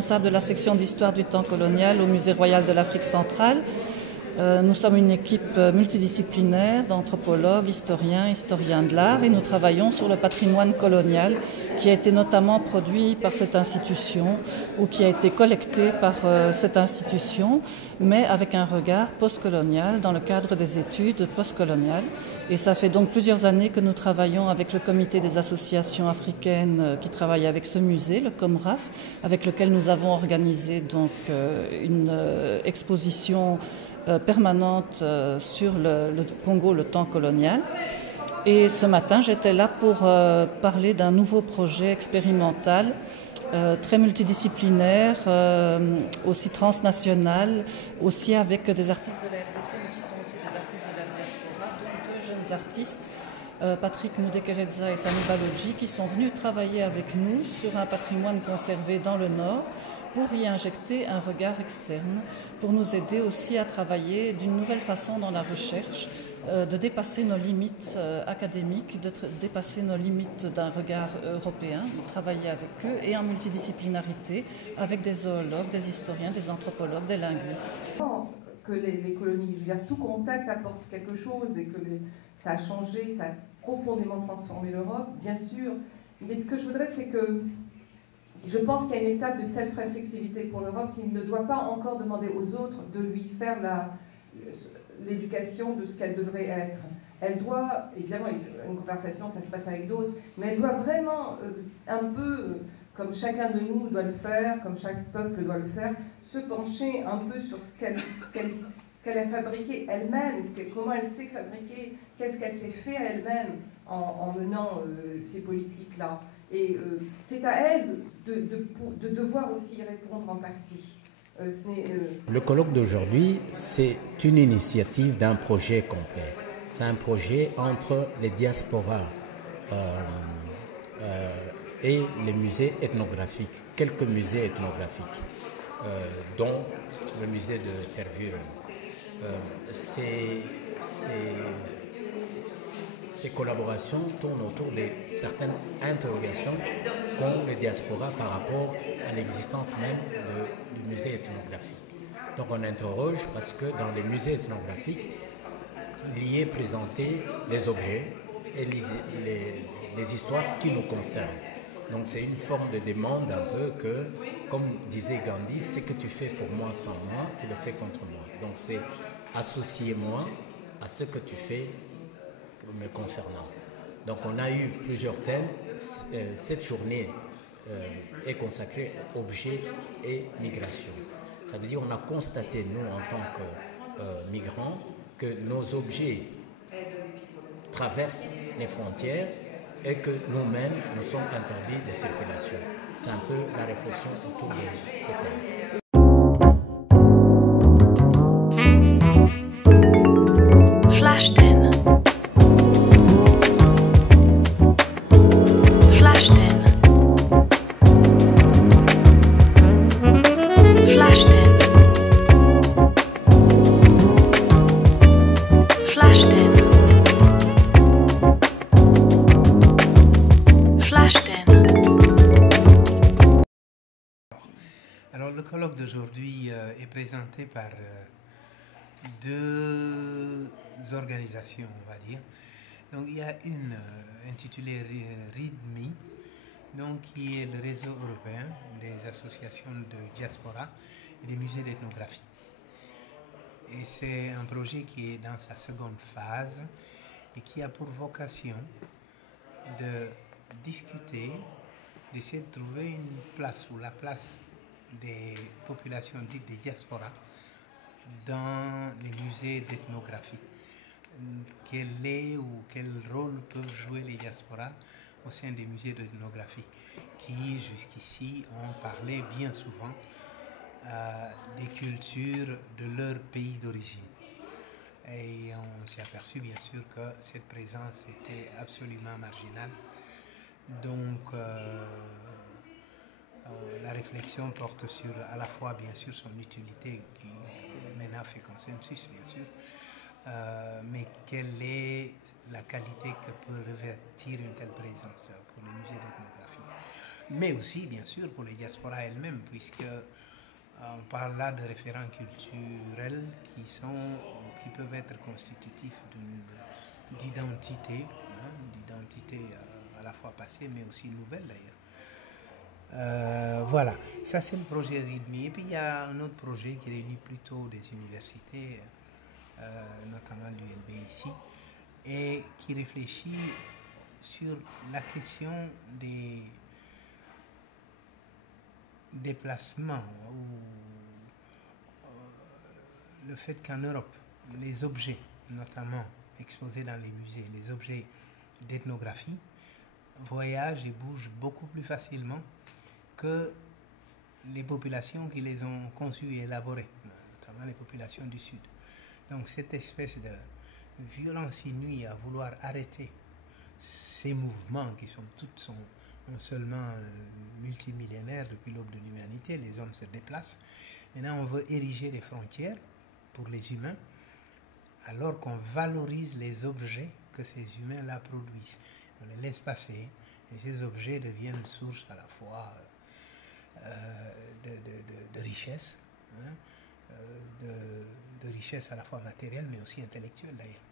responsable de la section d'histoire du temps colonial au Musée royal de l'Afrique centrale. Nous sommes une équipe multidisciplinaire d'anthropologues, historiens de l'art et nous travaillons sur le patrimoine colonial qui a été notamment produit par cette institution ou qui a été collecté par cette institution, mais avec un regard postcolonial dans le cadre des études postcoloniales. Et ça fait donc plusieurs années que nous travaillons avec le comité des associations africaines qui travaillent avec ce musée, le COMRAF, avec lequel nous avons organisé donc une exposition permanente sur le Congo, le temps colonial. Et ce matin, j'étais là pour parler d'un nouveau projet expérimental très multidisciplinaire, aussi transnational, aussi avec des artistes de la RDC, mais qui sont aussi des artistes de la diaspora, dont deux jeunes artistes, Patrick Mudekereza et Sami Balodji, qui sont venus travailler avec nous sur un patrimoine conservé dans le Nord, pour y injecter un regard externe, pour nous aider aussi à travailler d'une nouvelle façon dans la recherche, de dépasser nos limites académiques, de dépasser nos limites d'un regard européen, de travailler avec eux et en multidisciplinarité avec des zoologues, des historiens, des anthropologues, des linguistes. Que les colonies, je veux dire, tout contact apporte quelque chose et que ça a changé, ça a profondément transformé l'Europe, bien sûr. Mais ce que je voudrais, c'est que je pense qu'il y a une étape de self-réflexivité pour l'Europe qui ne doit pas encore demander aux autres de lui faire l'éducation de ce qu'elle devrait être. Elle doit, évidemment, une conversation, ça se passe avec d'autres, mais elle doit vraiment, un peu, comme chacun de nous doit le faire, comme chaque peuple doit le faire, se pencher un peu sur ce qu'elle a fabriqué elle-même, comment elle s'est fabriquée, qu'est-ce qu'elle s'est fait elle-même en menant ces politiques-là. Et c'est à elle de devoir aussi y répondre en partie. Le colloque d'aujourd'hui, c'est une initiative d'un projet complet. C'est un projet entre les diasporas et les musées ethnographiques, quelques musées ethnographiques, dont le musée de Tervuren. Ces collaborations tournent autour de certaines interrogations qu'ont les diasporas par rapport à l'existence même du musée ethnographique. Donc on interroge parce que dans les musées ethnographiques, il y est présenté les objets et les histoires qui nous concernent. Donc c'est une forme de demande un peu que, comme disait Gandhi, ce que tu fais pour moi sans moi, tu le fais contre moi. Donc c'est associer-moi à ce que tu fais me concernant. Donc on a eu plusieurs thèmes. Cette journée est consacrée objets et migration. Ça veut dire qu'on a constaté, nous, en tant que migrants, que nos objets traversent les frontières et que nous-mêmes, nous sommes interdits de circulation. C'est un peu la réflexion autour de ce thème. Alors le colloque d'aujourd'hui est présenté par deux organisations, on va dire. Donc il y a une intitulée README, donc qui est le réseau européen des associations de diaspora et des musées d'ethnographie. Et c'est un projet qui est dans sa seconde phase et qui a pour vocation de discuter, d'essayer de trouver une place ou la place des populations dites des diasporas dans les musées d'ethnographie. Quel est ou quel rôle peuvent jouer les diasporas au sein des musées d'ethnographie qui jusqu'ici ont parlé bien souvent des cultures de leur pays d'origine. Et on s'est aperçu bien sûr que cette présence était absolument marginale. Donc la réflexion porte sur à la fois bien sûr son utilité qui maintenant fait consensus bien sûr, mais quelle est la qualité que peut revêtir une telle présence pour les musées d'ethnographie. mais aussi, bien sûr, pour les diasporas elles-mêmes, puisque on parle là de référents culturels qui peuvent être constitutifs d'identité, d'identité à la fois passée, mais aussi nouvelle d'ailleurs. Voilà, ça c'est le projet README. Et puis il y a un autre projet qui réunit plutôt des universités, notamment l'ULB ici, et qui réfléchit sur la question des déplacements ou le fait qu'en Europe, les objets, notamment exposés dans les musées, les objets d'ethnographie, voyagent et bougent beaucoup plus facilement que les populations qui les ont conçus et élaborés, notamment les populations du Sud. Donc cette espèce de violence inouïe à vouloir arrêter ces mouvements qui sont non seulement multimillénaires depuis l'aube de l'humanité, les hommes se déplacent. Maintenant on veut ériger des frontières pour les humains alors qu'on valorise les objets que ces humains-là produisent. On les laisse passer et ces objets deviennent source à la fois de richesse, de richesse à la fois matérielle mais aussi intellectuelle d'ailleurs.